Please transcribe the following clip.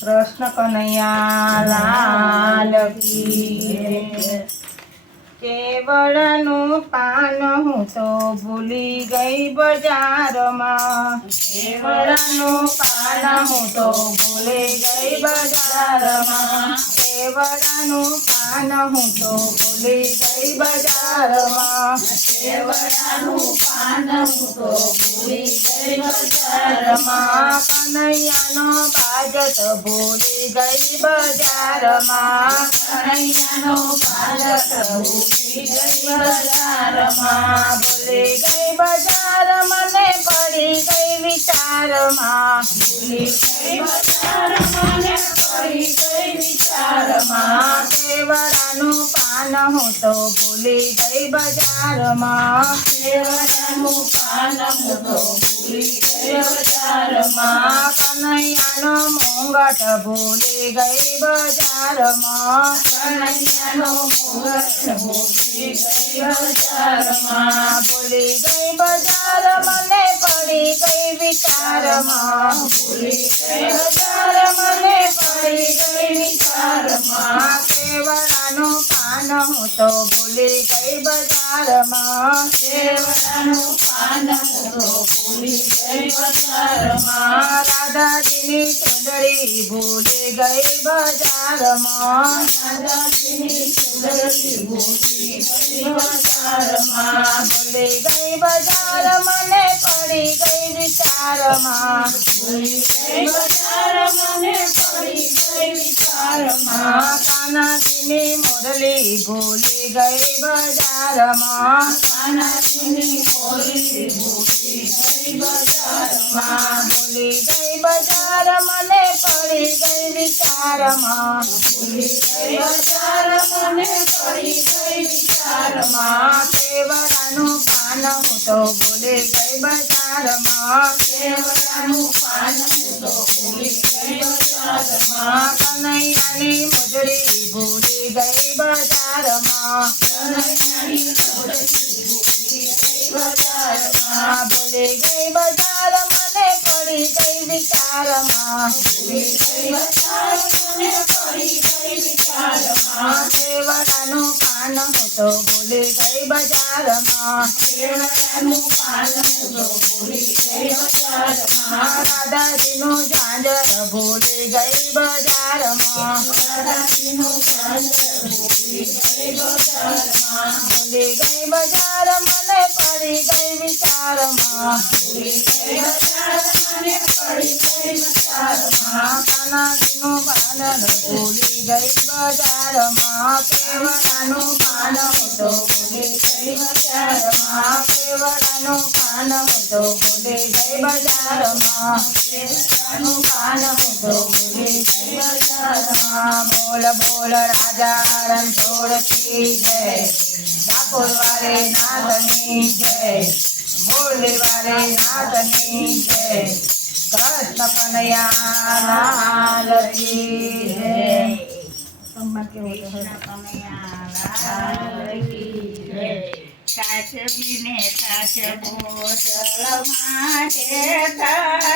કૃષ્ણ કનૈયા લાલ કી જય। કેવળનું પાન હું તો ભૂલી ગઈ બજારમાં, કેવળનું પાન હું તો ભૂલી ગઈ બજારમાં, કેવળનું પાન હું તો ભૂલી ગઈ બજારમાં, કેવળનું પાન હું તો ભૂલી ગઈ બજારમાં, કનૈયાનો બાજત ભૂલી ગઈ બજારમાં, કનૈયાનો બાજત ભૂલી ગઈ બજારમાં, ભૂલી ગઈ બજાર મને પડી ગઈ વિચારમાં, ભૂલી ગઈ બજાર મને પડી ગઈ વિચારમાં, કેવળાનું પાન હું તો ભૂલી ગઈ બજારમાં, કેવળાનું પાન હું તો ભૂલી ગઈ બજારમાં, કનૈયાનો મુંગટ ભૂલી ગઈ બજારમાં, કનૈયાનો મુંગટ ભૂલી ગઈ બજારમાં, ભૂલી ગઈ બજાર મને પડી ગઈ વિચારમાં, ભૂલી ગઈ બજાર મને પડી ગઈ વિચારમાં, કેવળાનું પાન હું તો ભૂલી ગઈ બજારમાં, કેવળાનું પાન હું તો ભૂલી ગઈ બજારમાં, રાધાજીની ચુંદડી ભૂલી ગઈ બજારમાં, રાધાજીની ચુંદડી ભૂલી ગઈ બજારમાં, ભૂલી ગઈ બજાર મને પડી ગઈ વિચારમાં, ભૂલી ગઈ બજાર મને પડી ગઈ વિચારમાં, કાનાજીની મુરલી ભૂલી ગઈ બજારમાં, કાનાજીની મુરલી ભૂલી ગઈ બજારમાં, ભૂલી ગઈ બજાર મને પડી ગઈ વિચારમાં, ભૂલી ગઈ બજાર મને પડી ગઈ વિચારમાં, કેવળાનું પાન હું તો ભૂલી ગઈ બજારમાં, કેવળાનું પાન હું તો ભૂલી ગઈ બજારમાં, કનૈયાની મુજડી ભૂલી ગઈ બજારમાં, કનૈયાની મુજડી ભૂલી ગઈ બજારમાં, ભૂલી ગઈ બજાર મને પડી ગઈ વિચારમાં, ભૂલી ગઈ બજાર મને પડી ગઈ વિચારમાં, કેવળાનું પાન હું તો ભૂલી ગઈ બજારમાં, કેવળાનું પાન હું તો ભૂલી ગઈ બજારમાં, રાધાજીનું ઝાંઝર ભૂલી ગઈ બજારમાં, રાધાજીનું ઝાંઝર ભૂલી ગઈ બજારમાં, ભૂલી ગઈ બજાર મને પડી ગઈ વિચારમાં, ભૂલી ગઈ બજાર મને પડી ગઈ વિચારમાં, કાનાજીનું પાન ભૂલી ગઈ બજારમાં, કેવળાનું પાન હું તો ભૂલી ગઈ બજારમાં, કેવળાનું પાન હું તો ભૂલી ગઈ બજારમાં, કેવળાનું પાન હું તો ભૂલી ગઈ બજારમાં, બોલ બોલ રાજા રણછોડ કી જય, ઠાકોર વારે નાથની જય, બોલે વારે નાથની જય, કૃષ્ણ કનૈયા લાલ કી જય। કાચબીને કાચબો જળ માટે લેતા